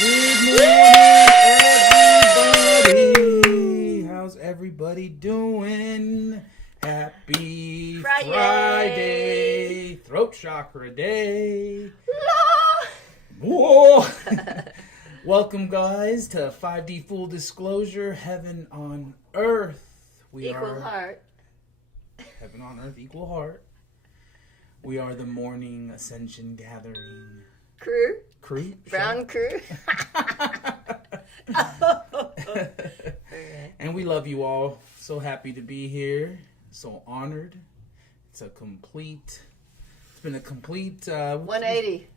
Good morning, everybody. How's everybody doing? Happy Friday. Throat chakra day. Whoa. Welcome, guys, to 5D Full Disclosure, Heaven on Earth. Equal heart. Heaven on Earth, equal heart. We are the morning ascension gathering. Crew? Brown crew. And we love you all. So happy to be here. So honored. It's been a complete 180.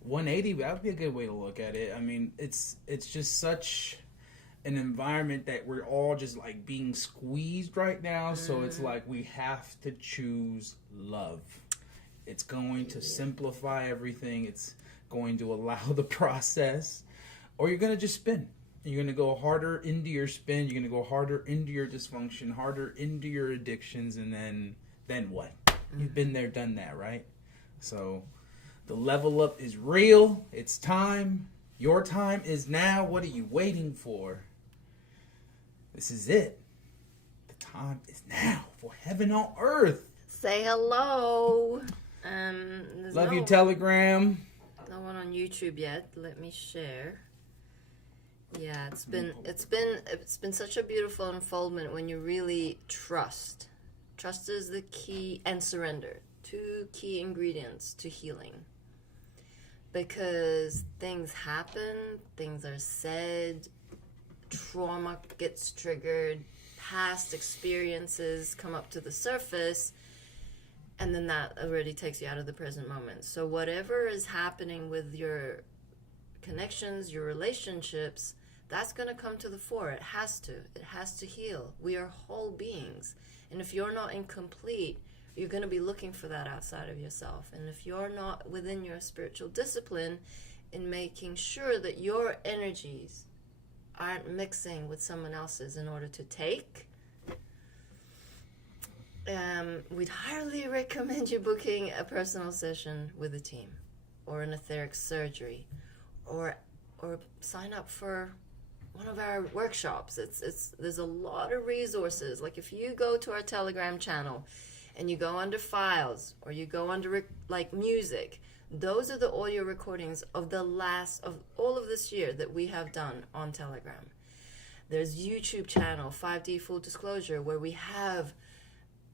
180. That would be a good way to look at it. I mean, it's just such an environment that we're all just like being squeezed right now. So it's like we have to choose love. It's going to simplify everything. It's going to allow the process, or you're going to just spin. You're going to go harder into your spin. You're going to go harder into your dysfunction, harder into your addictions, and then what? You've been there, done that, right? So the level up is real. It's time. Your time is now. What are you waiting for? This is it. The time is now for heaven on earth. Say hello. Love you, Telegram. No one on YouTube yet. Let me share. Yeah, it's been such a beautiful unfoldment when you really trust. Trust is the key, and surrender. Two key ingredients to healing. Because things happen, things are said, trauma gets triggered, past experiences come up to the surface, and then that already takes you out of the present moment. So whatever is happening with your connections, your relationships, that's going to come to the fore. It has to heal. We are whole beings. And if you're not incomplete, you're going to be looking for that outside of yourself. And if you're not within your spiritual discipline in making sure that your energies aren't mixing with someone else's in order to take, we'd highly recommend you booking a personal session with a team, or an etheric surgery, or sign up for one of our workshops. There's a lot of resources. Like if you go to our Telegram channel and you go under files, or you go under like music, those are the audio recordings of all of this year that we have done on Telegram. There's YouTube channel 5D Full Disclosure, where we have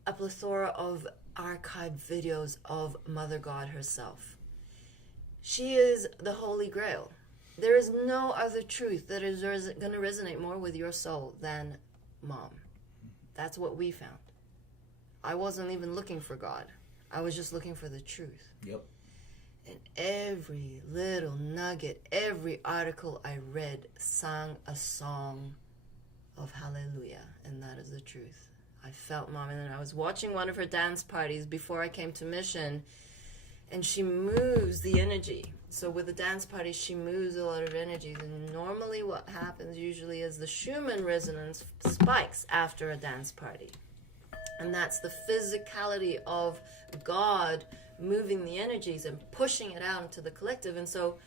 a plethora of archived videos of Mother God herself. She is the Holy Grail. There is no other truth that is going to resonate more with your soul than Mom. That's what we found. I wasn't even looking for God. I was just looking for the truth. Yep. And every little nugget, every article I read sang a song of hallelujah, and that is the truth. I felt Mom, and then I was watching one of her dance parties before I came to Mission, and she moves the energy. So with the dance party, she moves a lot of energies, and normally what happens usually is the Schumann resonance spikes after a dance party. And that's the physicality of God moving the energies and pushing it out into the collective. And so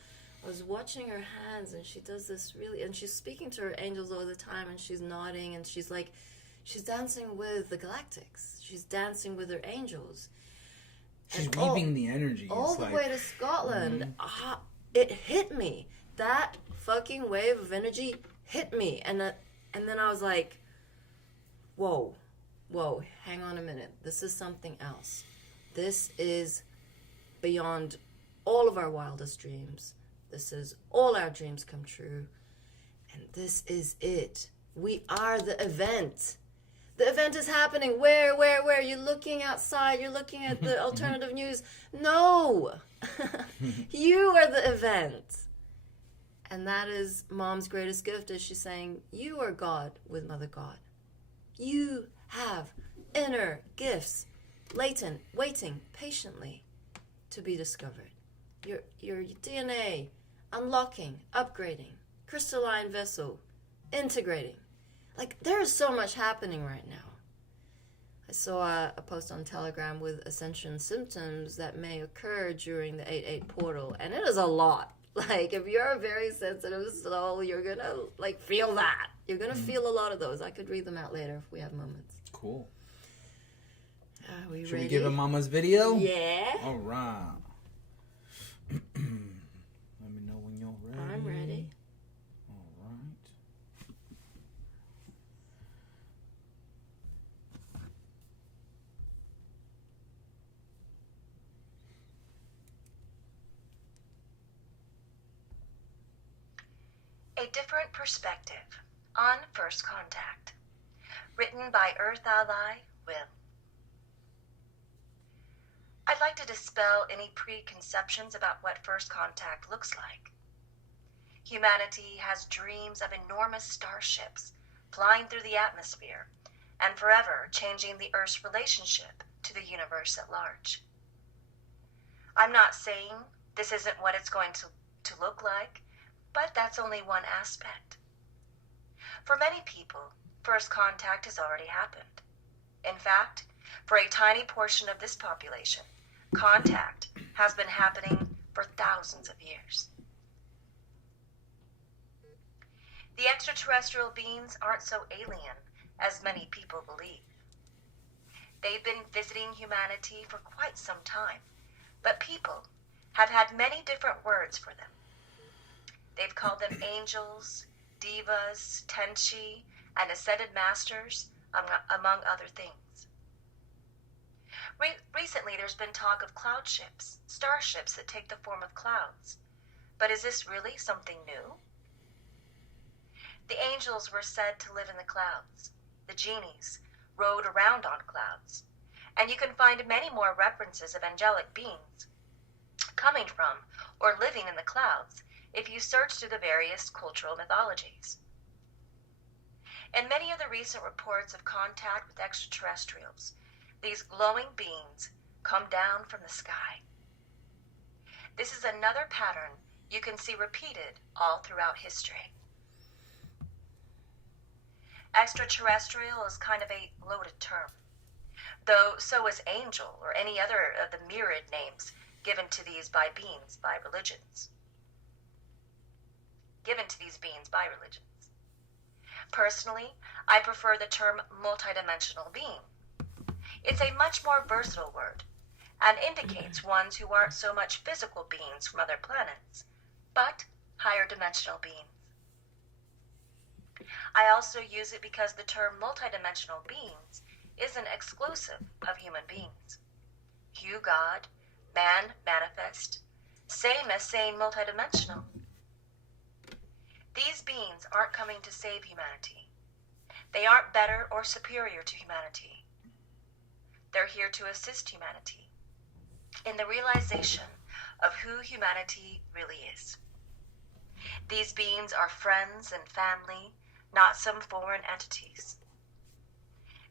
I was watching her hands, and she does this really, and she's speaking to her angels all the time, and she's nodding, and she's dancing with the galactics. She's dancing with her angels. She's weaving the energy. All the way to Scotland. It hit me. That fucking wave of energy hit me. And then I was like, whoa, hang on a minute. This is something else. This is beyond all of our wildest dreams. This is all our dreams come true. And this is it. We are the event. The event is happening. Where? You're looking outside. You're looking at the alternative news. No. You are the event. And that is Mom's greatest gift, is she's saying, you are God with Mother God. You have inner gifts, latent, waiting patiently to be discovered. Your DNA, unlocking, upgrading, crystalline vessel, integrating. Like, there is so much happening right now. I saw a post on Telegram with ascension symptoms that may occur during the 8-8 portal, and it is a lot. Like, if you're a very sensitive soul, you're gonna, like, feel that. You're gonna feel a lot of those. I could read them out later if we have moments. Cool. Are we Should ready? we give him Mama's video? Yeah. All right. Let me know when you're ready. I'm ready. All right. A Different Perspective on First Contact. Written by Earth Ally Will. I'd like to dispel any preconceptions about what first contact looks like. Humanity has dreams of enormous starships flying through the atmosphere and forever changing the Earth's relationship to the universe at large. I'm not saying this isn't what it's going to look like, but that's only one aspect. For many people, first contact has already happened. In fact, for a tiny portion of this population, contact has been happening for thousands of years. The extraterrestrial beings aren't so alien as many people believe. They've been visiting humanity for quite some time, but people have had many different words for them. They've called them angels, divas, tenchi, and ascended masters, among other things. Recently, there's been talk of cloud ships, starships that take the form of clouds. But is this really something new? The angels were said to live in the clouds. The genies rode around on clouds. And you can find many more references of angelic beings coming from or living in the clouds if you search through the various cultural mythologies. In many of the recent reports of contact with extraterrestrials, these glowing beings come down from the sky. This is another pattern you can see repeated all throughout history. Extraterrestrial is kind of a loaded term, though so is angel or any other of the myriad names given to these beings by religions. Personally, I prefer the term multidimensional being. It's a much more versatile word and indicates ones who aren't so much physical beings from other planets, but higher dimensional beings. I also use it because the term multidimensional beings isn't exclusive of human beings. You, God, man, manifest, same as saying multidimensional. These beings aren't coming to save humanity. They aren't better or superior to humanity. They're here to assist humanity in the realization of who humanity really is. These beings are friends and family, not some foreign entities.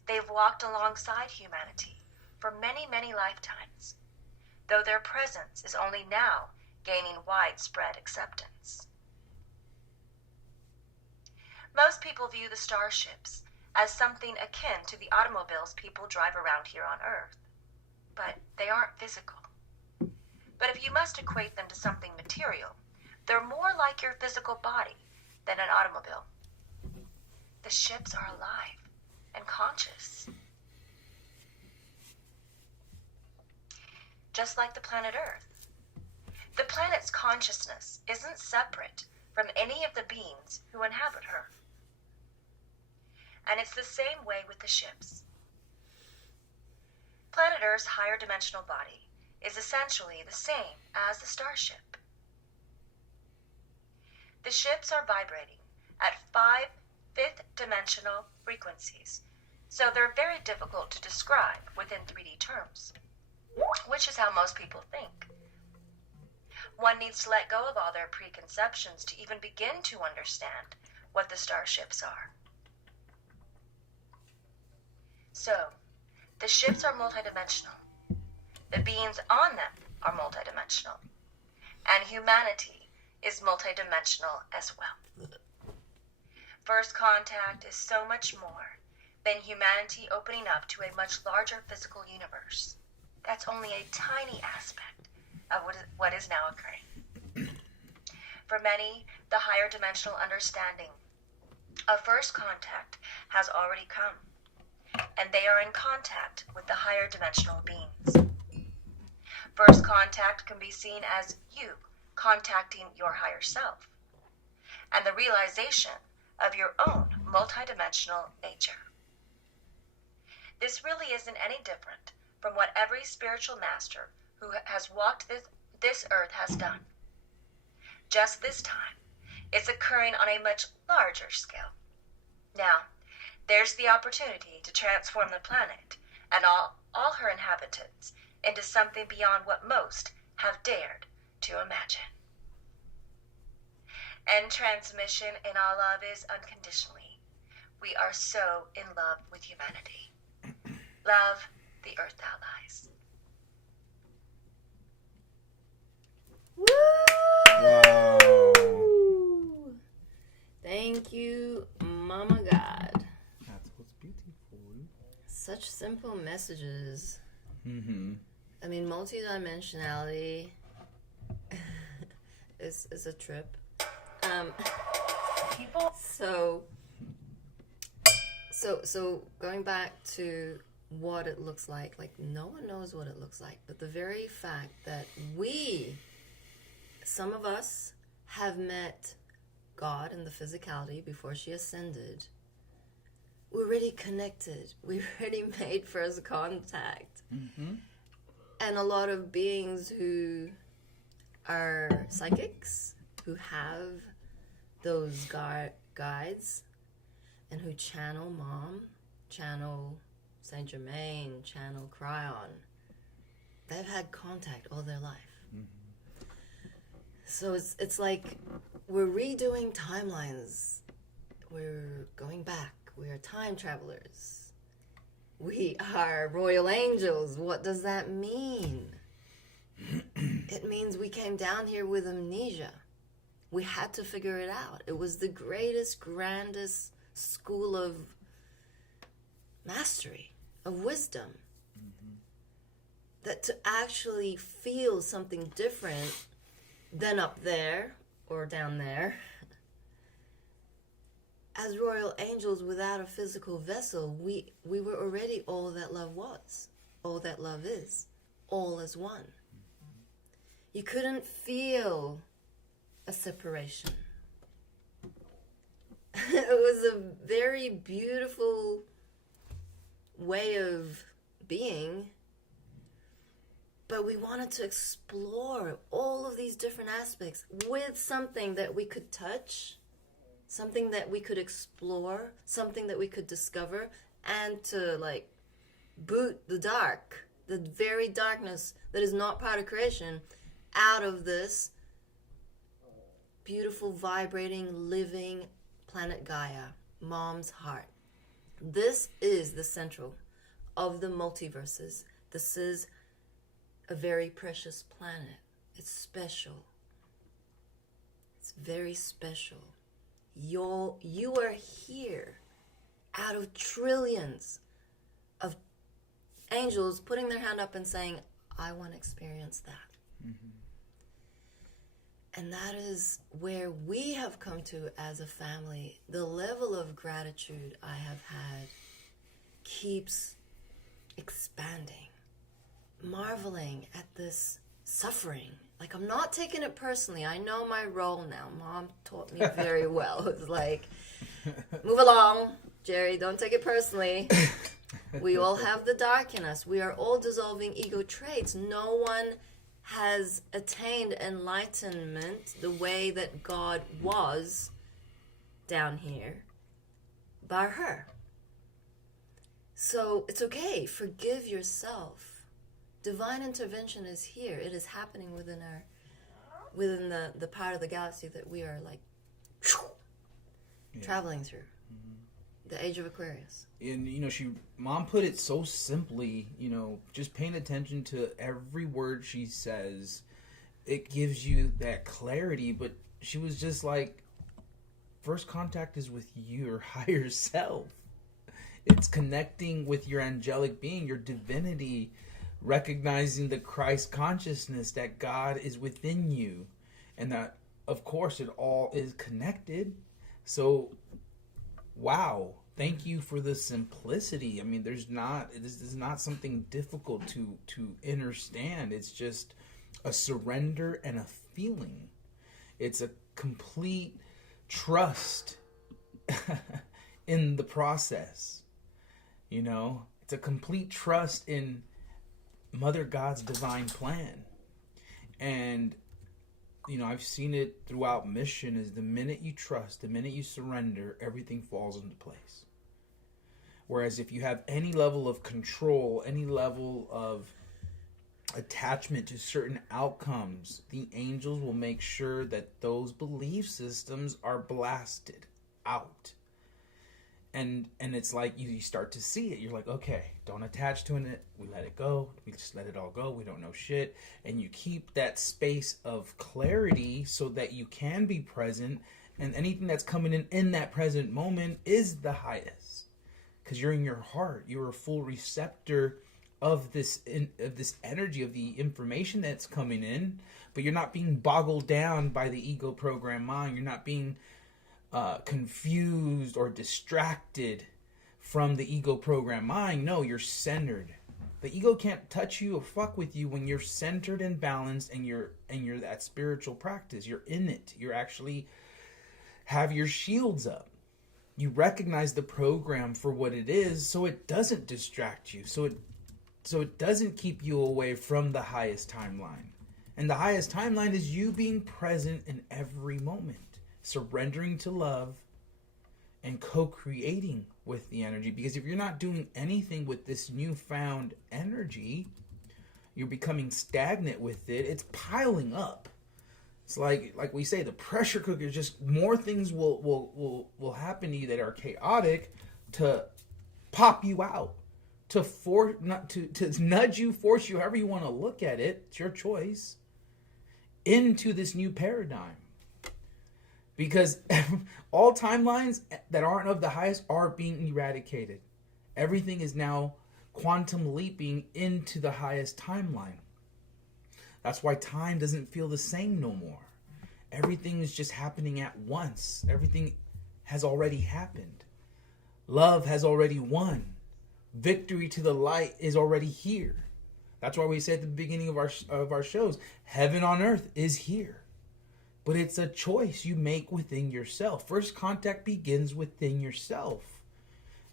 They've walked alongside humanity for many, many lifetimes, though their presence is only now gaining widespread acceptance. Most people view the starships as something akin to the automobiles people drive around here on Earth, but they aren't physical. But if you must equate them to something material, they're more like your physical body than an automobile. The ships are alive and conscious, just like the planet Earth. The planet's consciousness isn't separate from any of the beings who inhabit her. And it's the same way with the ships. Planet Earth's higher dimensional body is essentially the same as the starship. The ships are vibrating at 5 fifth dimensional frequencies, so they're very difficult to describe within 3D terms, which is how most people think. One needs to let go of all their preconceptions to even begin to understand what the starships are. So, the ships are multidimensional. The beings on them are multidimensional. And humanity is multidimensional as well. First contact is so much more than humanity opening up to a much larger physical universe. That's only a tiny aspect of what is now occurring. For many, the higher dimensional understanding of first contact has already come, and they are in contact with the higher dimensional beings. First contact can be seen as you contacting your higher self, and the realization of your own multidimensional nature. This really isn't any different from what every spiritual master who has walked this earth has done. Just this time, it's occurring on a much larger scale. Now, there's the opportunity to transform the planet and all her inhabitants into something beyond what most have dared to imagine. End transmission in all love is unconditionally. We are so in love with humanity. Love, the Earth Allies. Woo! Thank you, Mama God. That's what's beautiful. Such simple messages. Mm-hmm. I mean, multidimensionality is a trip. People. So going back to what it looks like no one knows what it looks like, but the very fact that some of us have met God in the physicality before she ascended. We're already connected. We already made first contact. Mm-hmm. And a lot of beings who are psychics, who have those guides, and who channel Mom, channel Saint Germain, channel Cryon, they've had contact all their life. Mm-hmm. So it's like we're redoing timelines. We're going back. We are time travelers. We are royal angels. What does that mean? It means we came down here with amnesia. We had to figure it out. It was the greatest, grandest school of mastery, of wisdom. Mm-hmm. That to actually feel something different than up there or down there, as royal angels without a physical vessel, we were already all that love was, all that love is, all as one. You couldn't feel a separation. It was a very beautiful way of being, but we wanted to explore all of these different aspects with something that we could touch, something that we could explore, something that we could discover, and to like boot the dark, the very darkness that is not part of creation, out of this beautiful, vibrating, living planet Gaia, Mom's heart. This is the central of the multiverses. This is a very precious planet. It's special. It's very special. You are here out of trillions of angels putting their hand up and saying, I want to experience that. Mm-hmm. And that is where we have come to as a family. The level of gratitude I have had keeps expanding, marveling at this suffering. Like, I'm not taking it personally. I know my role now. Mom taught me very well. It's like, move along, Jerry, don't take it personally. We all have the dark in us. We are all dissolving ego traits. No one has attained enlightenment the way that God was down here by her. So it's okay. Forgive yourself. Divine intervention is here. It is happening within the part of the galaxy that we are like traveling through. Mm-hmm. The age of Aquarius. And Mom put it so simply, just paying attention to every word she says, it gives you that clarity. But she was just like, first contact is with your higher self. It's connecting with your angelic being, your divinity, recognizing the Christ consciousness that God is within you, and that of course, it all is connected. So, wow. Thank you for the simplicity. I mean, this is not something difficult to understand. It's just a surrender and a feeling. It's a complete trust in the process. You know, it's a complete trust in Mother God's divine plan. And, you know, I've seen it throughout mission is the minute you trust, the minute you surrender, everything falls into place. Whereas if you have any level of control, any level of attachment to certain outcomes, the angels will make sure that those belief systems are blasted out. And it's like you start to see it. You're like, okay, don't attach to it. We let it go. We just let it all go. We don't know shit. And you keep that space of clarity so that you can be present. And anything that's coming in that present moment is the highest. Because you're in your heart. You're a full receptor of this energy, of the information that's coming in. But you're not being boggled down by the ego program mind. You're not being confused or distracted from the ego program mind. No, you're centered. The ego can't touch you or fuck with you when you're centered and balanced, and you're that spiritual practice. You're in it. You're actually have your shields up. You recognize the program for what it is, so it doesn't distract you. So it doesn't keep you away from the highest timeline. And the highest timeline is you being present in every moment, surrendering to love and co-creating with the energy. Because if you're not doing anything with this newfound energy, you're becoming stagnant with it. It's piling up. It's like we say, the pressure cooker. Just more things will happen to you that are chaotic to pop you out, to nudge you, force you, however you want to look at it. It's your choice, into this new paradigm. Because all timelines that aren't of the highest are being eradicated. Everything is now quantum leaping into the highest timeline. That's why time doesn't feel the same no more. Everything is just happening at once. Everything has already happened. Love has already won. Victory to the light is already here. That's why we say at the beginning of our shows, heaven on earth is here. But it's a choice you make within yourself. First contact begins within yourself.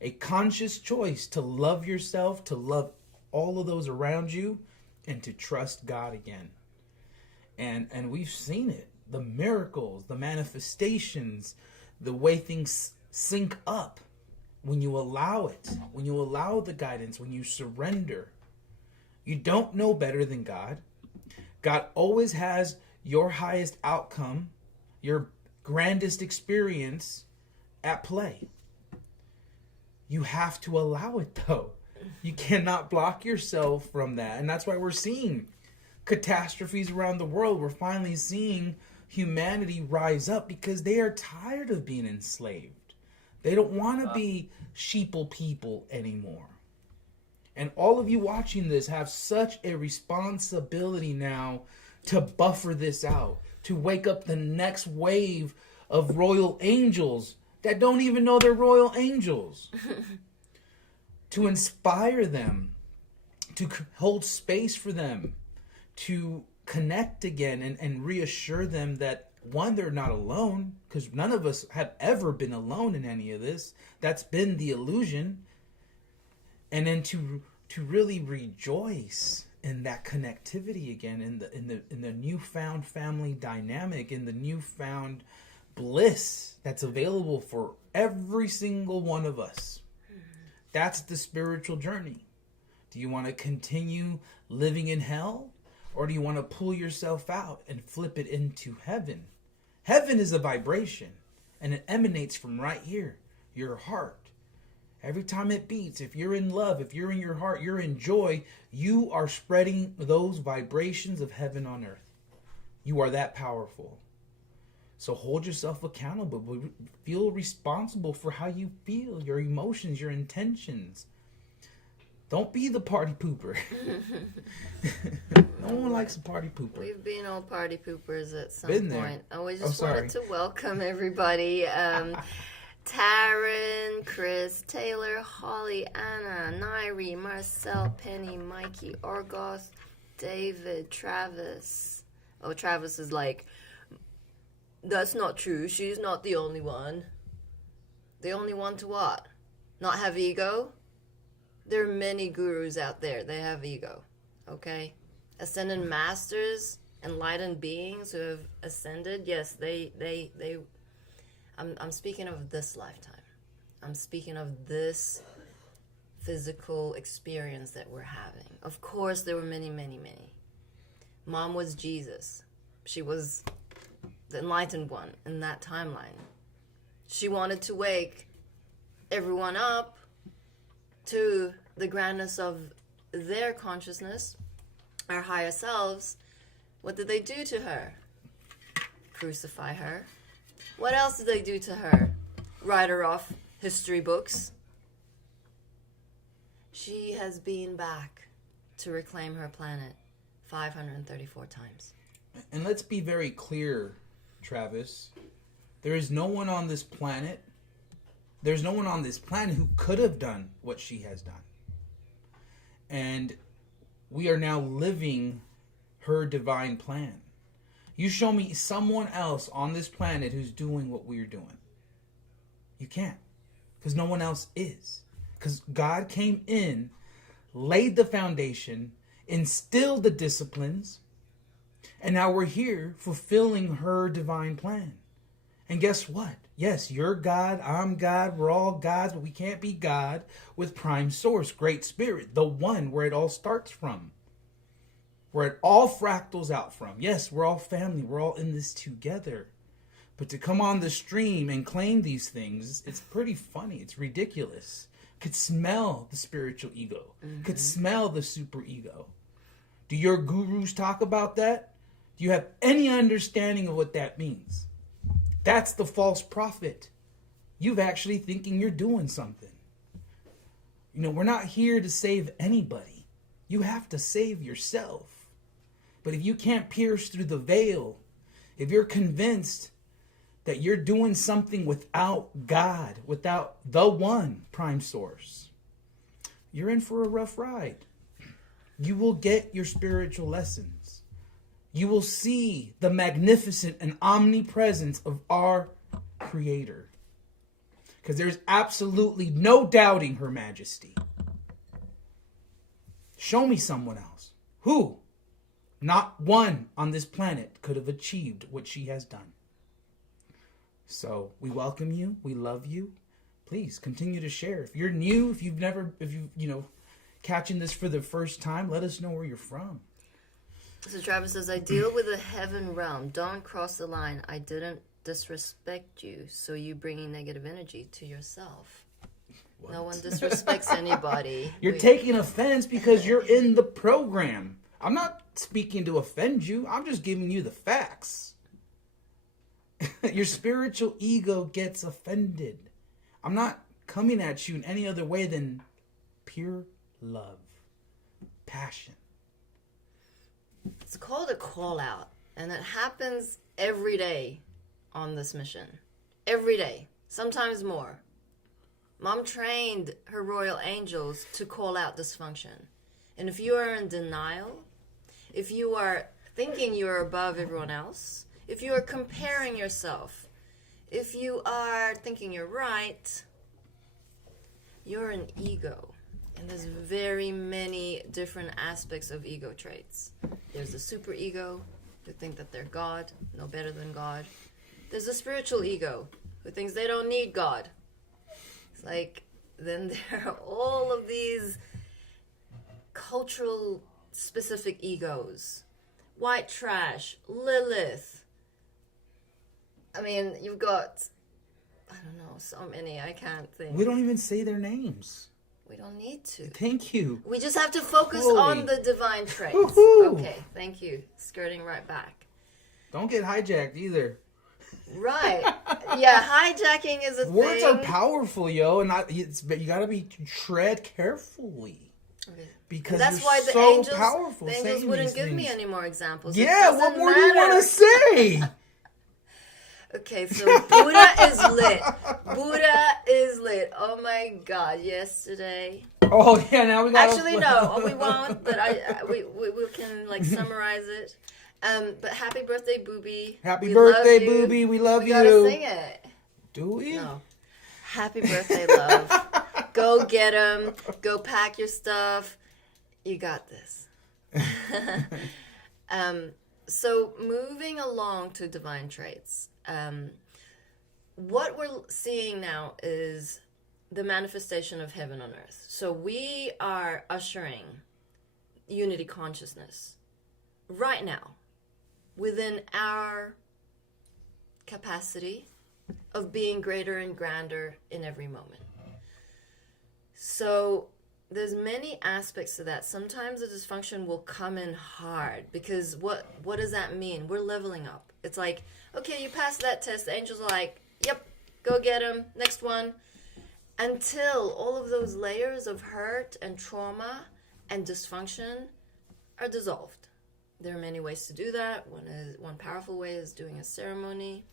A conscious choice to love yourself, to love all of those around you, and to trust God again. And we've seen it. The miracles, the manifestations, the way things sync up when you allow it, when you allow the guidance, when you surrender. You don't know better than God. God always has your highest outcome, your grandest experience at play. You have to allow it, though. You cannot block yourself from that. And that's why we're seeing catastrophes around the world. We're finally seeing humanity rise up because they are tired of being enslaved. They don't want to be sheeple people anymore. And all of you watching this have such a responsibility now to buffer this out, to wake up the next wave of royal angels that don't even know they're royal angels, to inspire them, to hold space for them, to connect again and reassure them that, one, they're not alone, because none of us have ever been alone in any of this. That's been the illusion. And then to really rejoice in that connectivity again, in the newfound family dynamic, in the newfound bliss that's available for every single one of us. That's the spiritual journey. Do you want to continue living in hell, or do you want to pull yourself out and flip it into heaven? Heaven is a vibration, and it emanates from right here, your heart. Every time it beats, if you're in love, if you're in your heart, you're in joy, you are spreading those vibrations of heaven on earth. You are that powerful. So hold yourself accountable. Feel responsible for how you feel, your emotions, your intentions. Don't be the party pooper. No one likes a party pooper. We've been all party poopers at some Been there. point. I Oh, just sorry. wanted to welcome everybody. Taryn, Chris, Taylor, Holly, Anna, Nairi, Marcel, Penny, Mikey, Argos, David, Travis. Oh, Travis is like, that's not true. She's not the only one. The only one to what? Not have ego? There are many gurus out there. They have ego. Okay? Ascended masters, enlightened beings who have ascended, yes, I'm speaking of this lifetime. I'm speaking of this physical experience that we're having. Of course, there were many, many, many. Mom was Jesus. She was the enlightened one in that timeline. She wanted to wake everyone up to the grandness of their consciousness, our higher selves. What did they do to her? Crucify her. What else did they do to her? Write her off history books. She has been back to reclaim her planet 534 times. And let's be very clear, Travis. There is no one on this planet. There's no one on this planet who could have done what she has done. And we are now living her divine plan. You show me someone else on this planet who's doing what we're doing. You can't. Because no one else is. Because God came in, laid the foundation, instilled the disciplines, and now we're here fulfilling her divine plan. And guess what? Yes, you're God, I'm God, we're all gods, but we can't be God with Prime Source, Great Spirit, the one where it all starts from. Where it all fractals out from. Yes, we're all family, we're all in this together. But to come on the stream and claim these things, it's pretty funny, it's ridiculous. Could smell the spiritual ego, could smell the super ego. Do your gurus talk about that? Do you have any understanding of what that means? That's the false prophet. You've actually thinking you're doing something. You know, we're not here to save anybody. You have to save yourself. But if you can't pierce through the veil, if you're convinced that you're doing something without God, without the one Prime Source, you're in for a rough ride. You will get your spiritual lessons. You will see the magnificent and omnipresence of our Creator. Because there's absolutely no doubting Her Majesty. Show me someone else. Who? Not one on this planet could have achieved what she has done. So we welcome you. We love you. Please continue to share. If you're new, if you catching this for the first time, let us know where you're from. So Travis says, I deal with the heaven realm. Don't cross the line. I didn't disrespect you, so you bringing negative energy to yourself. What? No one disrespects anybody. You're taking offense because you're in the program. I'm not speaking to offend you. I'm just giving you the facts. Your spiritual ego gets offended. I'm not coming at you in any other way than pure love, passion. It's called a call out, and it happens every day on this mission. Every day, sometimes more. Mom trained her royal angels to call out dysfunction. And if you are in denial, if you are thinking you are above everyone else, if you are comparing yourself, if you are thinking you're right, you're an ego. And there's very many different aspects of ego traits. There's the super ego, who think that they're God, no better than God. There's the spiritual ego, who thinks they don't need God. It's like, then there are all of these cultural specific egos. White trash, Lilith. I mean, you've got, I don't know, so many, I can't think. We don't even say their names. We don't need to. Thank you. We just have to focus on the divine traits. Woo-hoo. Okay, thank you. Skirting right back. Don't get hijacked either. Right. Yeah, hijacking is a Words thing. are powerful, yo, and you gotta tread carefully. Okay. because That's you're why the so angels, powerful. the angels saying wouldn't these give me things. any more examples. It Yeah, what doesn't more do you want matter. to say? Okay, so Buddha is lit. Buddha is lit. Oh my God! Yesterday. Oh yeah, now we got. Actually, no, we won't. But we can like summarize it. But happy birthday, Booby. Happy We birthday, love you. Booby. We love We you. gotta sing it. Do we? No. Happy birthday, love. Go get 'em. Go pack your stuff. You got this. So moving along to divine traits. What we're seeing now is the manifestation of heaven on earth. So we are ushering unity consciousness right now within our capacity of being greater and grander in every moment. So there's many aspects to that. Sometimes the dysfunction will come in hard because what does that mean? We're leveling up. It's like, okay, you passed that test. The angels are like, yep, go get him. Next one. Until all of those layers of hurt and trauma and dysfunction are dissolved. There are many ways to do that. One powerful way is doing a ceremony.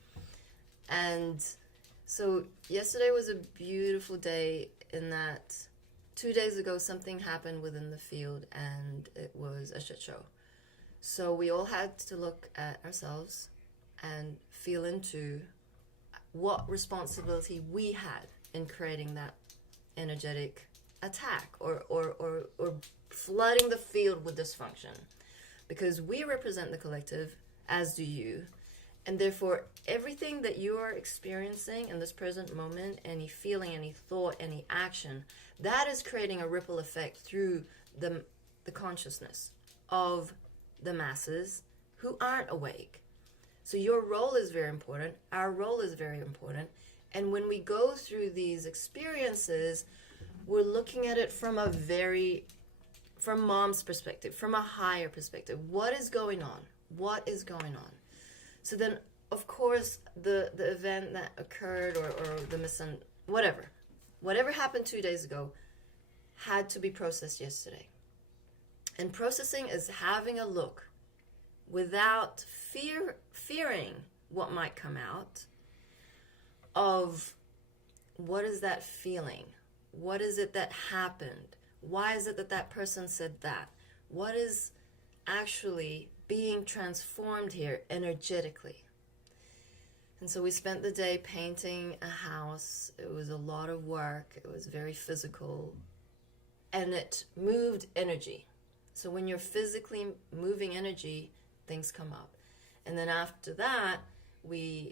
And so yesterday was a beautiful day in that 2 days ago something happened within the field and it was a shit show. So we all had to look at ourselves and feel into what responsibility we had in creating that energetic attack or flooding the field with dysfunction. Because we represent the collective, as do you. And therefore, everything that you are experiencing in this present moment, any feeling, any thought, any action, that is creating a ripple effect through the consciousness of the masses who aren't awake. So your role is very important. Our role is very important. And when we go through these experiences, we're looking at it from mom's perspective, from a higher perspective. What is going on? What is going on? So then, of course, the event that occurred or the whatever happened 2 days ago had to be processed yesterday. And processing is having a look without fearing what might come out of what is that feeling? What is it that happened? Why is it that person said that? What is actually being transformed here energetically? And so we spent the day painting a house. It was a lot of work. It was very physical. And it moved energy. So when you're physically moving energy, things come up. And then after that,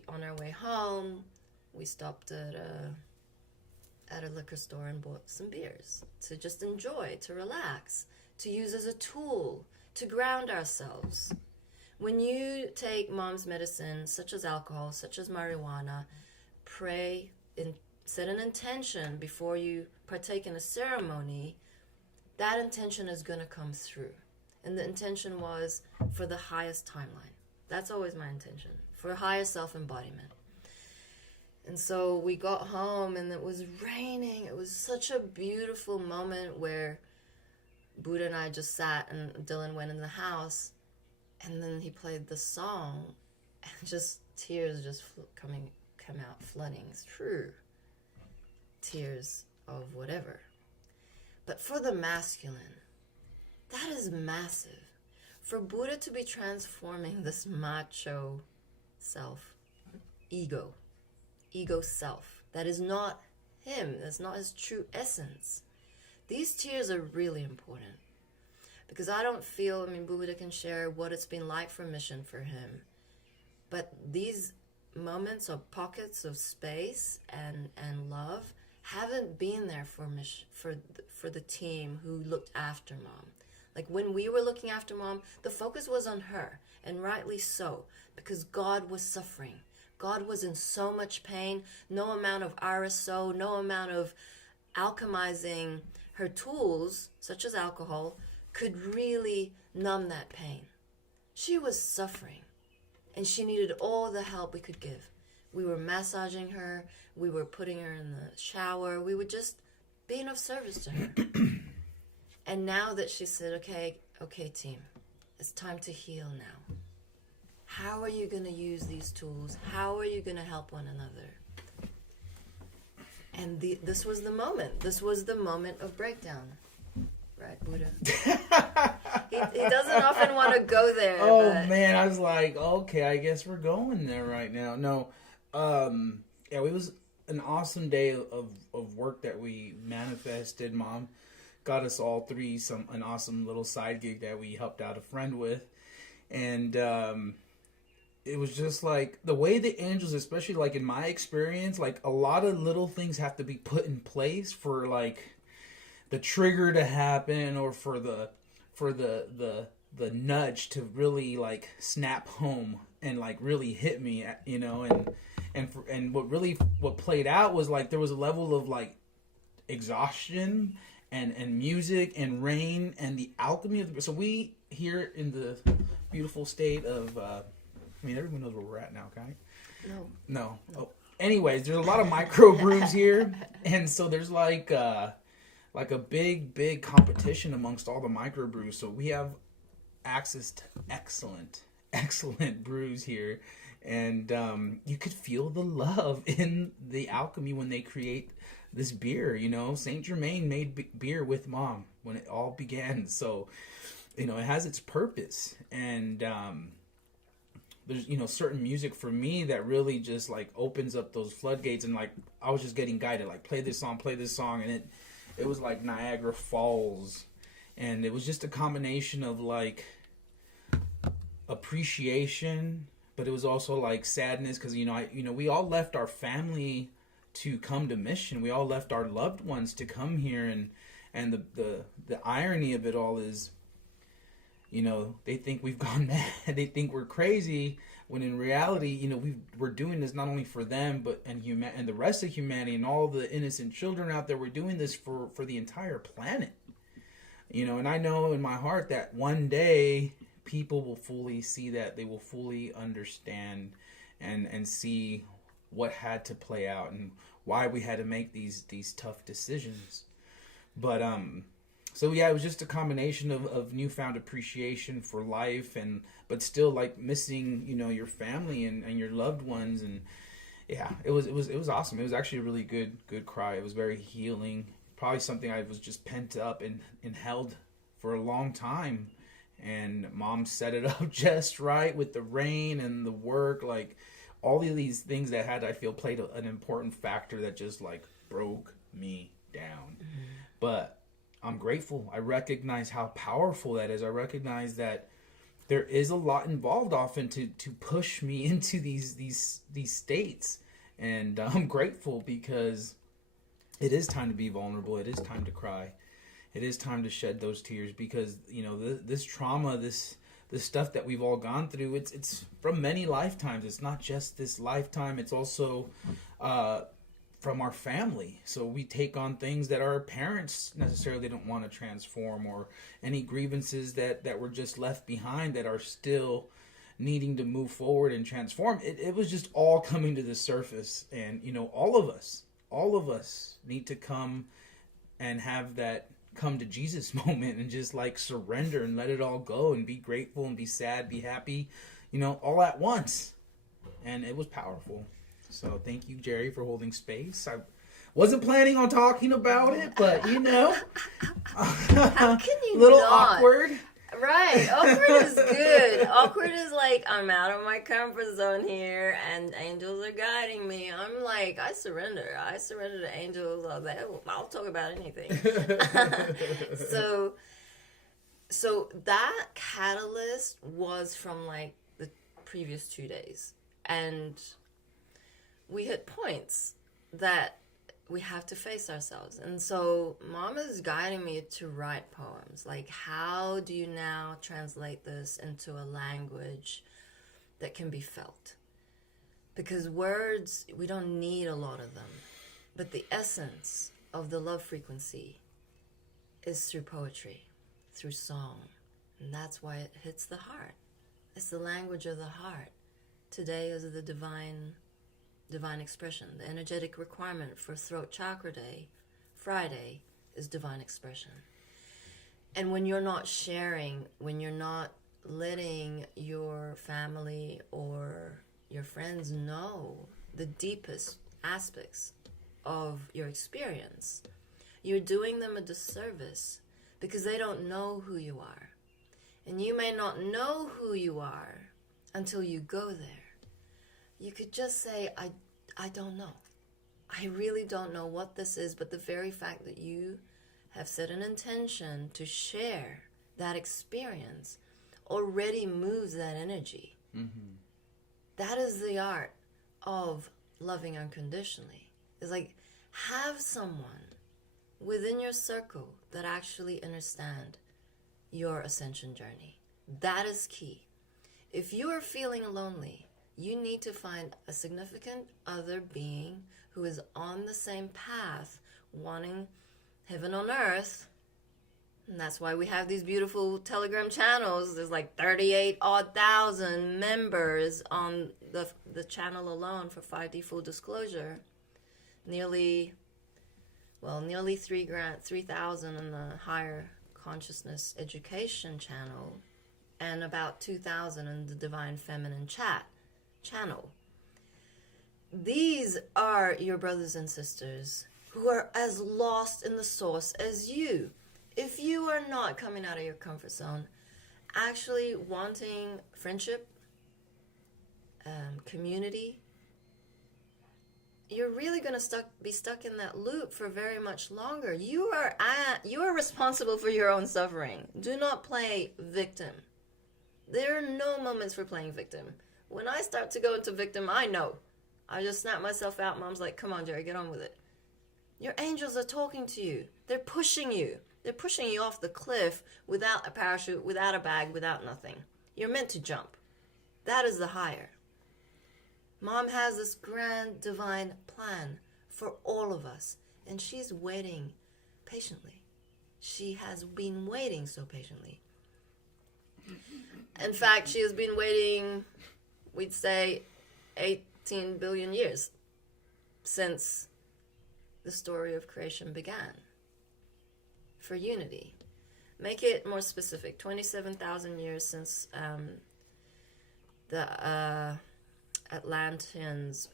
on our way home, we stopped at a liquor store and bought some beers to just enjoy, to relax, to use as a tool, to ground ourselves. When you take mom's medicine, such as alcohol, such as marijuana, pray, set an intention before you partake in a ceremony, that intention is going to come through. And the intention was for the highest timeline. That's always my intention, for higher self-embodiment. And so we got home and it was raining. It was such a beautiful moment where Buddha and I just sat and Dylan went in the house and then he played the song and just tears just come out flooding through. Tears of whatever. But for the masculine, that is massive. For Buddha to be transforming this macho self, ego self, that is not him, that's not his true essence. These tears are really important because I don't feel, Buddha can share what it's been like for mission for him, but these moments or pockets of space and love haven't been there for the team who looked after mom. Like when we were looking after mom, the focus was on her, and rightly so, because God was suffering. God was in so much pain. No amount of RSO, no amount of alchemizing her tools, such as alcohol, could really numb that pain. She was suffering, and she needed all the help we could give. We were massaging her. We were putting her in the shower. We were just being of service to her. And now that she said, okay, team, it's time to heal now. How are you going to use these tools? How are you going to help one another? And this was the moment. This was the moment of breakdown. Right, Buddha? he doesn't often want to go there. Oh, but... man, I was like, okay, I guess we're going there right now. No, yeah, it was an awesome day of work that we manifested. Mom got us all three an awesome little side gig that we helped out a friend with. And it was just like the way the angels, especially like in my experience, like a lot of little things have to be put in place for like the trigger to happen, or for the nudge to really like snap home and like really hit me, you know. And what played out was like there was a level of like exhaustion and music and rain and the alchemy of so we here in the beautiful state of I mean, everyone knows where we're at now, okay? No. Oh. Anyways, there's a lot of microbrews here, and so there's like a big competition amongst all the microbrews. So we have access to excellent brews here, and you could feel the love in the alchemy when they create this beer. You know, Saint Germain made beer with Mom when it all began. So, you know, it has its purpose, and there's, you know, certain music for me that really just like opens up those floodgates, and like I was just getting guided, like play this song, and it was like Niagara Falls, and it was just a combination of like appreciation, but it was also like sadness, because we all left our family to come to mission. We all left our loved ones to come here, and the irony of it all is, you know, they think we've gone mad. They think we're crazy, when in reality, you know, we're doing this not only for them, but and the rest of humanity and all the innocent children out there. We're doing this for the entire planet. You know, and I know in my heart that one day people will fully see that. They will fully understand and see what had to play out and why we had to make these tough decisions. But so yeah, it was just a combination of newfound appreciation for life, but still like missing, you know, your family and your loved ones. And yeah, it was awesome. It was actually a really good cry. It was very healing. Probably something I was just pent up and held for a long time. And Mom set it up just right with the rain and the work, like all of these things that I feel played an important factor that just like broke me down. Mm-hmm. But I'm grateful. I recognize how powerful that is. I recognize that there is a lot involved often to push me into these states. And I'm grateful because it is time to be vulnerable. It is time to cry. It is time to shed those tears, because, you know, this trauma, this stuff that we've all gone through, it's from many lifetimes. It's not just this lifetime. It's also from our family. So we take on things that our parents necessarily don't want to transform, or any grievances that were just left behind that are still needing to move forward and transform. It was just all coming to the surface. And, you know, all of us need to come and have that come to Jesus moment and just like surrender and let it all go and be grateful and be sad, be happy, you know, all at once. And it was powerful. So thank you, Jerry, for holding space. I wasn't planning on talking about it, but you know, how can you little not? Awkward. Right, awkward is good. Awkward is like, I'm out of my comfort zone here, and angels are guiding me. I'm like, I surrender to angels. I'll talk about anything. So that catalyst was from like the previous 2 days, and we hit points that we have to face ourselves. And so Mom is guiding me to write poems. Like, how do you now translate this into a language that can be felt? Because words, we don't need a lot of them. But the essence of the love frequency is through poetry, through song. And that's why it hits the heart. It's the language of the heart. Today is the divine expression. The energetic requirement for Throat Chakra Day, Friday, is divine expression. And when you're not sharing, when you're not letting your family or your friends know the deepest aspects of your experience, you're doing them a disservice because they don't know who you are. And you may not know who you are until you go there. You could just say, I don't know. I really don't know what this is, but the very fact that you have set an intention to share that experience already moves that energy. Mm-hmm. That is the art of loving unconditionally. It's like, have someone within your circle that actually understand your ascension journey. That is key. If you are feeling lonely, you need to find a significant other being who is on the same path, wanting heaven on earth. And that's why we have these beautiful Telegram channels. There's like 38,000 members on the channel alone for 5D Full Disclosure. Nearly 3,000 on the Higher Consciousness Education channel, and about 2,000 in the Divine Feminine channel. These are your brothers and sisters who are as lost in the source as you. If you are not coming out of your comfort zone, actually wanting friendship, community, you're really going to be stuck in that loop for very much longer. You are responsible for your own suffering. Do not play victim. There are no moments for playing victim. When I start to go into victim, I know. I just snap myself out. Mom's like, come on, Jerry, get on with it. Your angels are talking to you. They're pushing you. They're pushing you off the cliff without a parachute, without a bag, without nothing. You're meant to jump. That is the higher. Mom has this grand divine plan for all of us, and she's waiting patiently. She has been waiting so patiently. In fact, she has been waiting, we'd say, 18 billion years since the story of creation began. For unity. Make it more specific. 27,000 years since the Atlanteans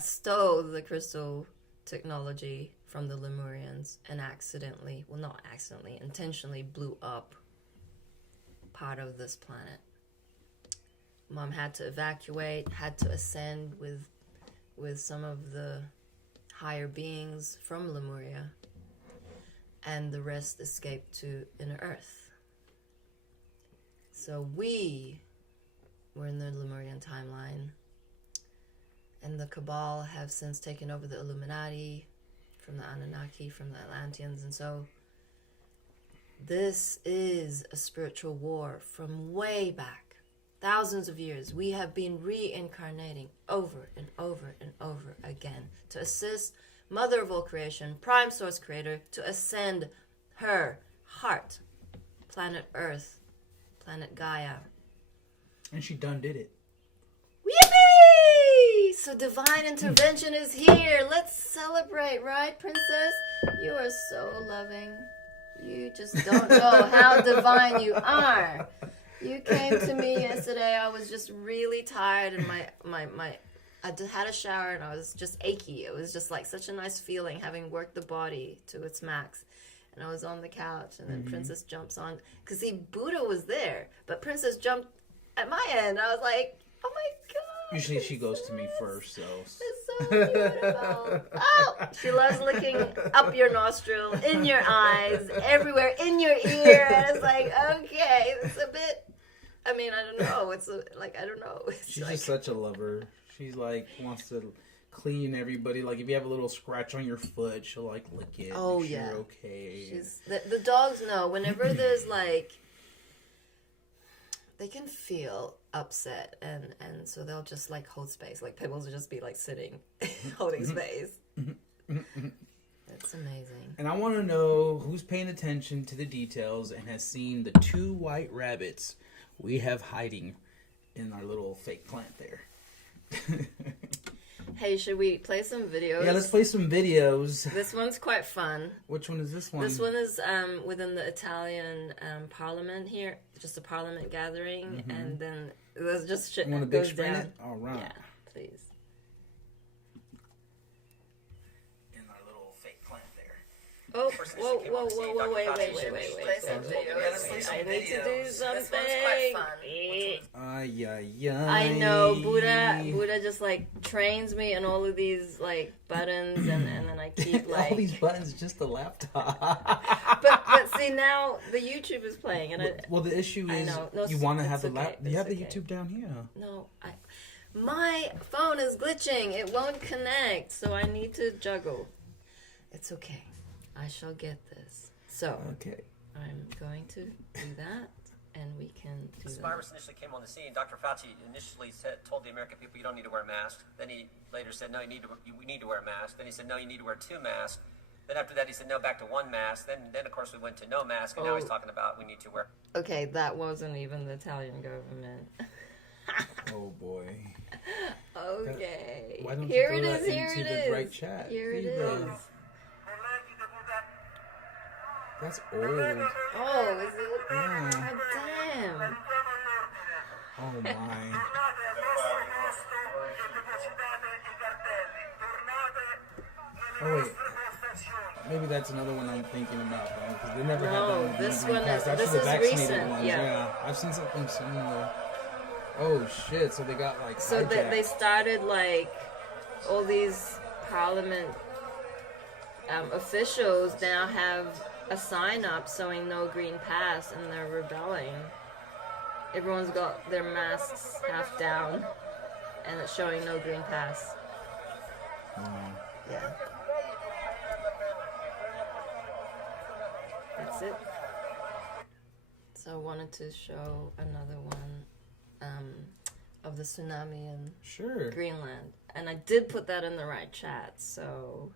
stole the crystal technology from the Lemurians and intentionally blew up part of this planet. Mom had to evacuate, had to ascend with some of the higher beings from Lemuria, and the rest escaped to inner earth. So we were in the Lemurian timeline, and the Cabal have since taken over the Illuminati from the Anunnaki, from the Atlanteans, and so this is a spiritual war from way back, thousands of years. We have been reincarnating over and over and over again to assist Mother of all creation, Prime Source Creator, to ascend her heart, planet Earth, planet Gaia. And she done did it. Yippee! So divine intervention is here. Let's celebrate, right, Princess? You are so loving. You just don't know how divine you are. You came to me yesterday. I was just really tired, and I had a shower and I was just achy. It was just like such a nice feeling having worked the body to its max. And I was on the couch, and then Princess jumps on. Because see, Buddha was there, but Princess jumped at my end. I was like, oh my God. Usually she goes to me first, so. It's so beautiful. Oh, she loves licking up your nostril, in your eyes, everywhere, in your ear. And it's like, okay, it's a bit, I mean, I don't know. It's I don't know. It's She's just such a lover. She's like, wants to clean everybody. Like, if you have a little scratch on your foot, she'll like lick it. Oh, make sure yeah. you're okay. The dogs know. Whenever there's like, they can feel upset, and so they'll just like hold space. Like Pebbles will just be like sitting, holding space. It's amazing. And I want to know who's paying attention to the details and has seen the 2 white rabbits we have hiding in our little fake plant there. Hey, should we play some videos? Yeah, let's play some videos. This one's quite fun. Which one is this one? This one is within the Italian parliament here, just a parliament gathering, and then there's just shit You want that to big goes screen down. it? All right. Yeah, please. In our little fake plant there. Oh, whoa, wait. I need to do something. This one's quite fun. I know, Buddha just like trains me on all of these like buttons, and then I keep like. All these buttons, just the laptop. but see now the YouTube is playing, and Well, the issue I is know. No, you want to it's have the okay. You have the It's okay. YouTube down here. no, my phone is glitching. It won't connect, so I need to juggle. It's okay. I shall get this. So Okay. I'm going to do that, and we can do This that. virus initially came on the scene. Dr. Fauci initially told the American people you don't need to wear a mask. Then he later said, no, we need to wear a mask. Then he said, no, you need to wear 2 masks. Then after that, he said, no, back to 1 mask. Then of course, we went to no mask, and now he's talking about we need to wear. Okay, that wasn't even the Italian government. Oh boy. Okay. Why don't Here you it throw is. that Here into it the is. right chat? Here it Here you is. go. That's old. Oh, is it? Yeah. God damn. Oh my. Oh wait. Maybe that's another one I'm thinking about though, because they never had No, that one. this Green one Pass. is- That's this for the is vaccinated recent, ones. yeah. I've seen something similar. Oh shit! So they got like So hijacked. they started like all these parliament officials now have a sign up showing no green pass, and they're rebelling. Everyone's got their masks half down, and it's showing no green pass. Yeah. That's it. So I wanted to show another one of the tsunami in Sure. Greenland. And I did put that in the right chat, so...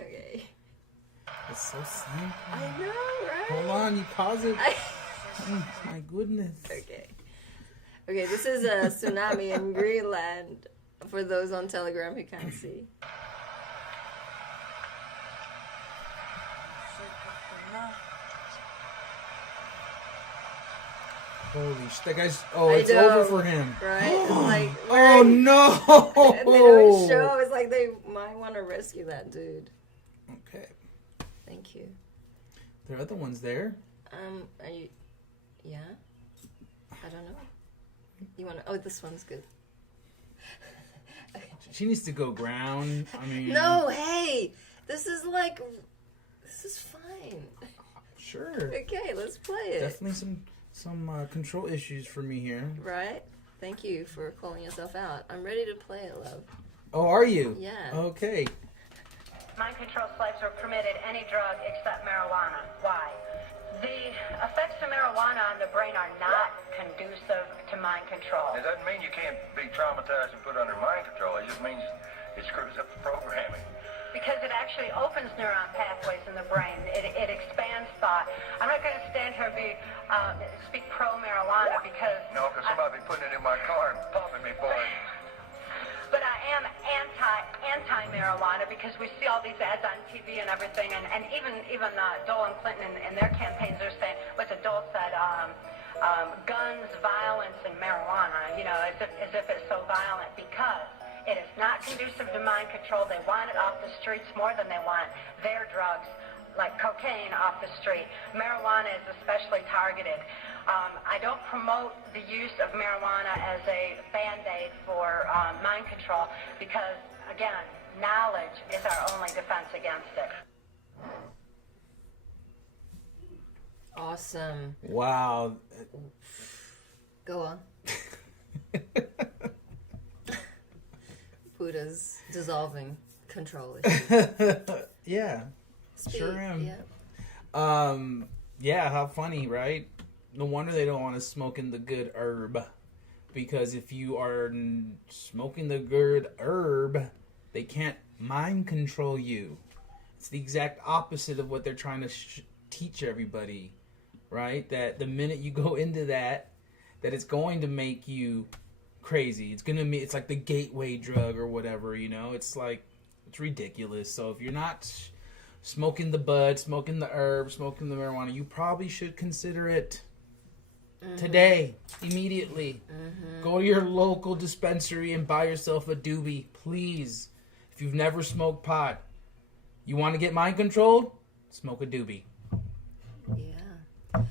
Okay. It's so simple. I know, right? Hold on, you pause it. I- My goodness. Okay. Okay, this is a tsunami in Greenland for those on Telegram who can't see. Holy shit! That guy's. Oh, I it's know, over for him. Right? It's like, Oh no! and they don't show. It's like they might want to rescue that dude. Okay. Thank you. There are other ones there. Are you? Yeah. I don't know. You want to? Oh, this one's good. She needs to go ground. I mean. No, hey, this is fine. Sure. Okay, let's play it. Definitely some control issues for me here. Right? Thank you for calling yourself out. I'm ready to play it, love. Oh, are you? Yeah. Okay. Mind control slaves are permitted any drug except marijuana. Why? The effects of marijuana on the brain are not conducive to mind control. It doesn't mean you can't be traumatized and put under mind control. It just means it screws up the programming. Because it actually opens neuron pathways in the brain. It expands thought. I'm not going to stand here and speak pro-marijuana because... No, because somebody be putting it in my car and popping me for it. But I am anti-marijuana because we see all these ads on TV and everything, and even Dole and Clinton in their campaigns are saying, what's it Dole said, guns, violence, and marijuana, you know, as if it's so violent, because it is not conducive to mind control. They want it off the streets more than they want their drugs, like cocaine, off the street. Marijuana is especially targeted. I don't promote the use of marijuana as a Band-Aid for mind control because, again, knowledge is our only defense against it. Awesome. Wow. Go on. Buddha's dissolving control issue. Yeah. Speed, Sure am. Yeah. Yeah, how funny, right? No wonder they don't want to smoke in the good herb. Because if you are smoking the good herb, they can't mind control you. It's the exact opposite of what they're trying to teach everybody, right? That the minute you go into that it's going to make you crazy. It's like the gateway drug or whatever, you know? It's like, it's ridiculous. So if you're not smoking the bud, smoking the herb, smoking the marijuana, you probably should consider it today, immediately. Go to your local dispensary and buy yourself a doobie, please. If you've never smoked pot, you want to get mind controlled? Smoke a doobie. Yeah.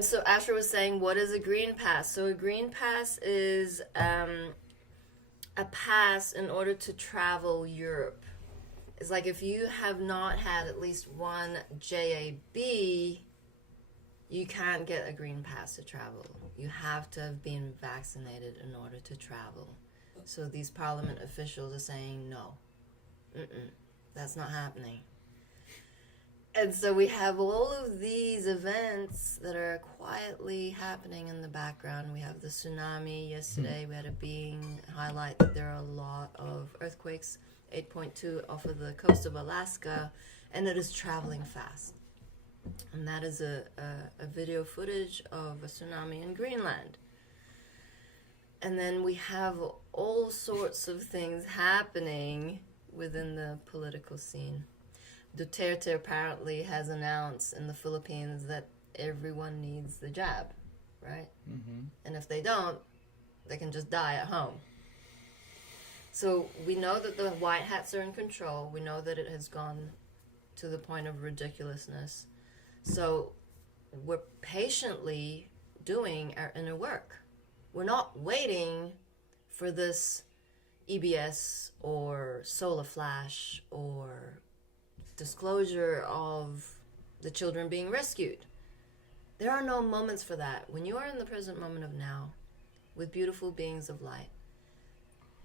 So Asher was saying, what is a green pass? So a green pass is a pass in order to travel Europe. It's like if you have not had at least one JAB, you can't get a green pass to travel. You have to have been vaccinated in order to travel. So these parliament officials are saying, no, that's not happening. And so we have all of these events that are quietly happening in the background. We have the tsunami yesterday. We had a being highlight that there are a lot of earthquakes, 8.2 off of the coast of Alaska, and it is traveling fast. And that is a video footage of a tsunami in Greenland. And then we have all sorts of things happening within the political scene. Duterte apparently has announced in the Philippines that everyone needs the jab, right? And if they don't, they can just die at home. So we know that the white hats are in control. We know that it has gone to the point of ridiculousness. So we're patiently doing our inner work. We're not waiting for this EBS or solar flash or disclosure of the children being rescued. There are no moments for that. When you are in the present moment of now with beautiful beings of light,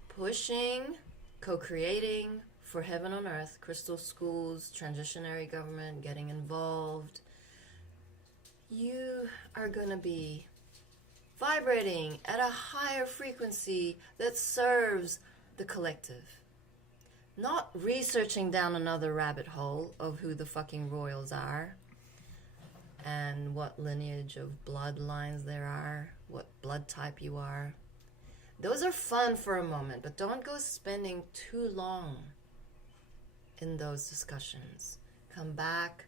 pushing, co-creating for heaven on earth, crystal schools, transitionary government, getting involved, you are going to be vibrating at a higher frequency that serves the collective. Not researching down another rabbit hole of who the fucking royals are and what lineage of bloodlines there are, what blood type you are. Those are fun for a moment, but don't go spending too long in those discussions. Come back,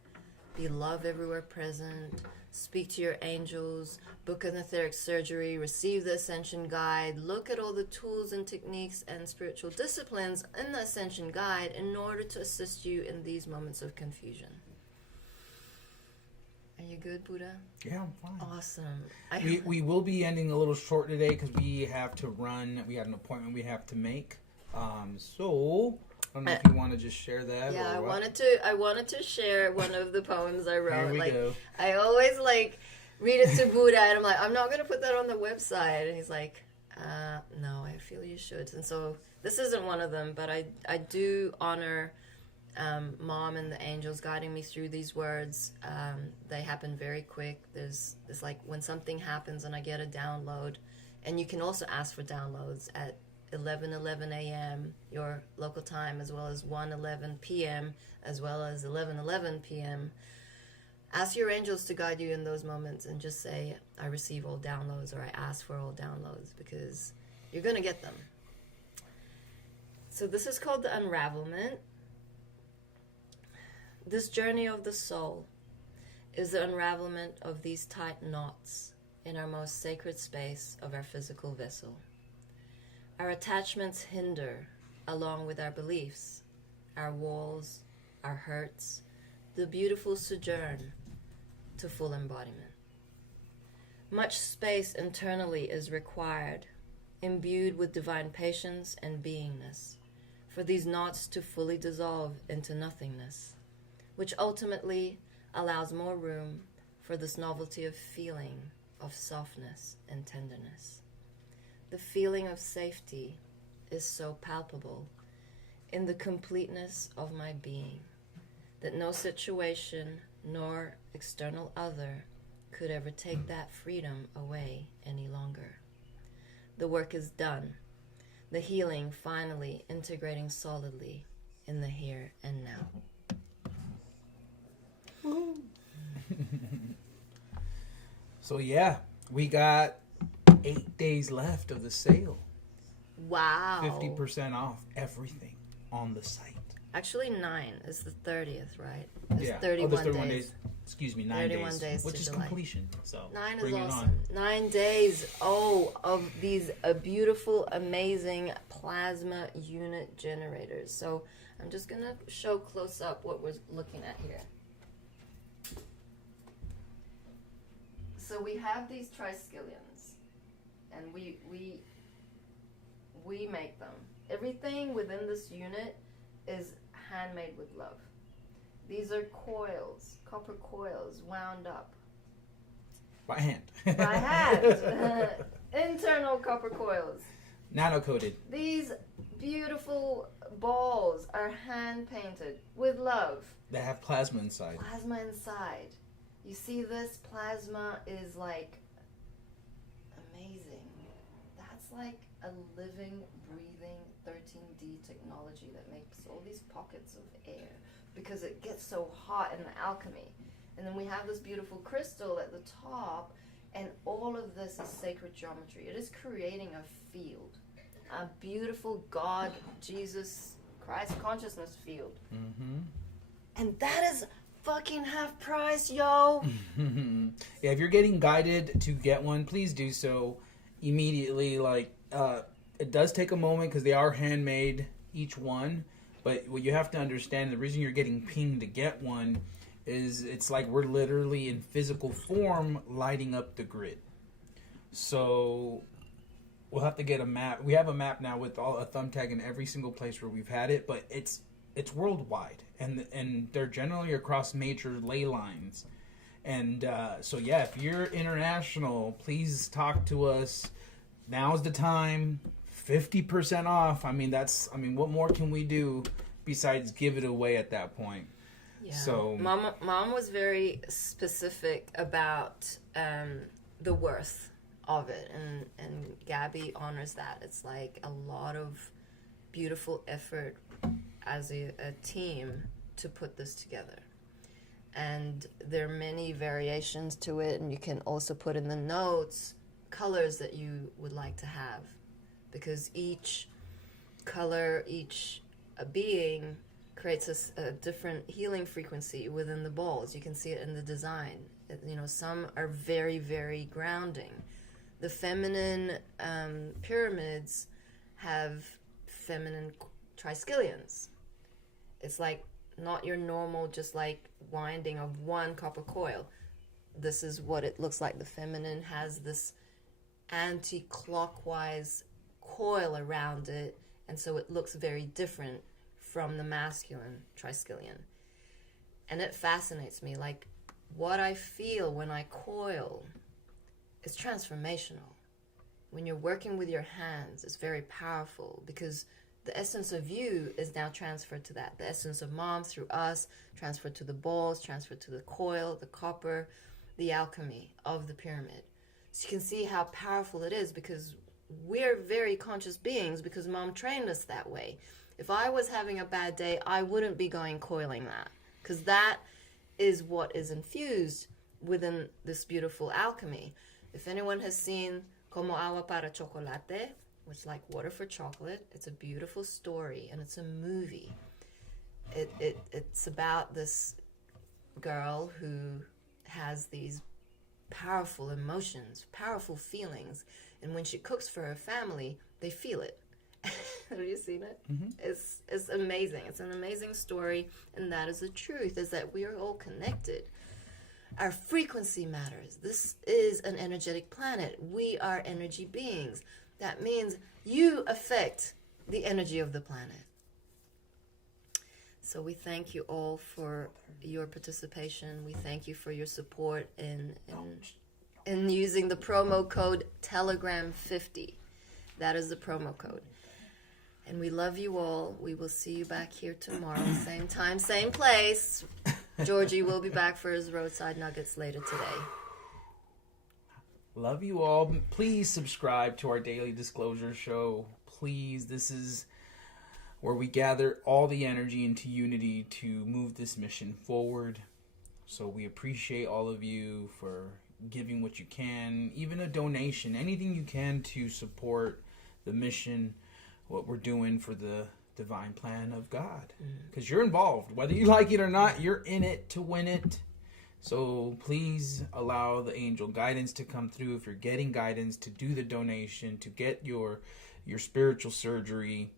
be love everywhere present, speak to your angels, book an etheric surgery, receive the Ascension Guide, look at all the tools and techniques and spiritual disciplines in the Ascension Guide in order to assist you in these moments of confusion. Are you good, Buddha? Yeah, I'm fine. Awesome. We will be ending a little short today because we have to run. We had an appointment we have to make. So I don't know if you want to just share that. Yeah, or I wanted to share one of the poems I wrote. Here we go. I always read it to Buddha, and I'm like, I'm not gonna put that on the website. And he's like, no, I feel you should. And so this isn't one of them, but I do honor Mom and the angels guiding me through these words. They happen very quick. There's like when something happens and I get a download, and you can also ask for downloads at 11:11 a.m. your local time, as well as 1:11 p.m., as well as 11:11 p.m. Ask your angels to guide you in those moments and just say, I receive all downloads, or I ask for all downloads, because you're going to get them. So this is called the unravelment. This journey of the soul is the unravelment of these tight knots in our most sacred space of our physical vessel. Our attachments hinder, along with our beliefs, our walls, our hurts, the beautiful sojourn to full embodiment. Much space internally is required, imbued with divine patience and beingness, for these knots to fully dissolve into nothingness, which ultimately allows more room for this novelty of feeling, of softness and tenderness. The feeling of safety is so palpable in the completeness of my being that no situation nor external other could ever take that freedom away any longer. The work is done, the healing finally integrating solidly in the here and now. So yeah, we got 8 days left of the sale. Wow. 50% off everything on the site. Actually, 9 is the 30th, right? It's Yeah. 31, there's 31 days. Excuse me, 9 31 days, days which to is July. completion. So 9 is bring it awesome. on. 9 days, of these beautiful, amazing plasma unit generators. So I'm just going to show close up what we're looking at here. So we have these triskelions, and we make them. Everything within this unit is handmade with love. These are coils, copper coils, wound up By hand. by hand. Internal copper coils. Nano-coated. These beautiful balls are hand painted with love. They have plasma inside. Plasma inside. You see, this plasma is like amazing. That's like a living, breathing 13D technology that makes all these pockets of air because it gets so hot in the alchemy. And then we have this beautiful crystal at the top, and all of this is sacred geometry. It is creating a field, a beautiful God, Jesus Christ consciousness field. Mm-hmm. And that is fucking half price, yo. Yeah, if you're getting guided to get one, please do so immediately. Like, it does take a moment because they are handmade, each one. But what you have to understand, the reason you're getting pinged to get one is it's like we're literally in physical form lighting up the grid. So we'll have to get a map. We have a map now with a thumbtack in every single place where we've had it, but it's worldwide, and they're generally across major ley lines. And so yeah, if you're international, please talk to us. Now's the time. 50% off. I mean, what more can we do besides give it away at that point? Yeah. So Mom was very specific about the worth of it, and Gabby honors that. It's like a lot of beautiful effort as a team to put this together. And there are many variations to it, and you can also put in the notes colors that you would like to have, because each color, each being creates a different healing frequency within the balls. You can see it in the design. Some are very, very grounding. The feminine pyramids have feminine triskelions. It's like not your normal just like winding of one copper coil. This is what it looks like. The feminine has this anti-clockwise coil around it, and so it looks very different from the masculine triskelion. And it fascinates me, like what I feel when I coil is transformational. When you're working with your hands, it's very powerful because the essence of you is now transferred to that. The essence of Mom through us, transferred to the balls, transferred to the coil, the copper, the alchemy of the pyramid. So you can see how powerful it is because we're very conscious beings because Mom trained us that way. If I was having a bad day, I wouldn't be going coiling that because that is what is infused within this beautiful alchemy. If anyone has seen Como Agua para Chocolate, which is like water for chocolate, it's a beautiful story and it's a movie. It's about this girl who has these powerful emotions, powerful feelings, and when she cooks for her family, they feel it. Have you seen it? Mm-hmm. It's amazing. It's an amazing story, and that is the truth, is that we are all connected. Our frequency matters. This is an energetic planet. We are energy beings. That means you affect the energy of the planet. So we thank you all for your participation. We thank you for your support in using the promo code Telegram50. That is the promo code. And we love you all. We will see you back here tomorrow, same time, same place. Georgie will be back for his Roadside Nuggets later today. Love you all. Please subscribe to our Daily Disclosure show. Please. This is where we gather all the energy into unity to move this mission forward. So we appreciate all of you for giving what you can, even a donation, anything you can to support the mission, what we're doing for the divine plan of God. Because you're involved. Whether you like it or not, you're in it to win it. So please allow the angel guidance to come through. If you're getting guidance, to do the donation, to get your spiritual surgery,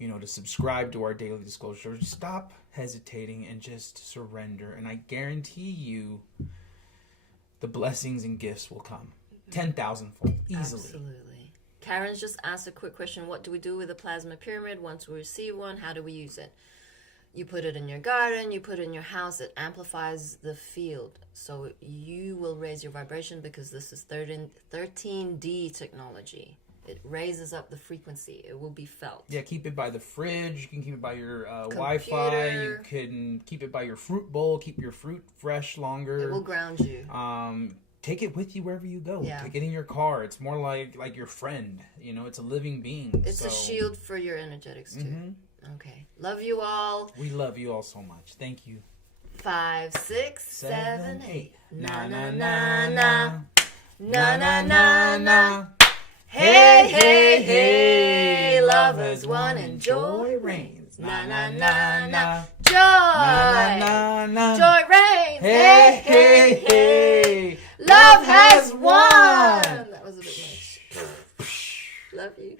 to subscribe to our daily disclosure. Stop hesitating and just surrender. And I guarantee you the blessings and gifts will come 10,000-fold, easily. Absolutely. Karen's just asked a quick question. What do we do with a plasma pyramid once we receive one? How do we use it? You put it in your garden, you put it in your house, it amplifies the field. So you will raise your vibration because this is 13D technology. It raises up the frequency. It will be felt. Yeah, keep it by the fridge. You can keep it by your Wi-Fi. You can keep it by your fruit bowl. Keep your fruit fresh longer. It will ground you. Take it with you wherever you go. Yeah. Take it in your car. It's more like your friend. It's a living being. It's a shield for your energetics too. Okay. Love you all. We love you all so much. Thank you. 5, 6, 7, 8. Na na na na. Na na na na. Hey, hey, hey. Love is one and joy reigns. Na na na na. Joy. Na na na. Joy reigns. Hey, hey, hey. Love has won.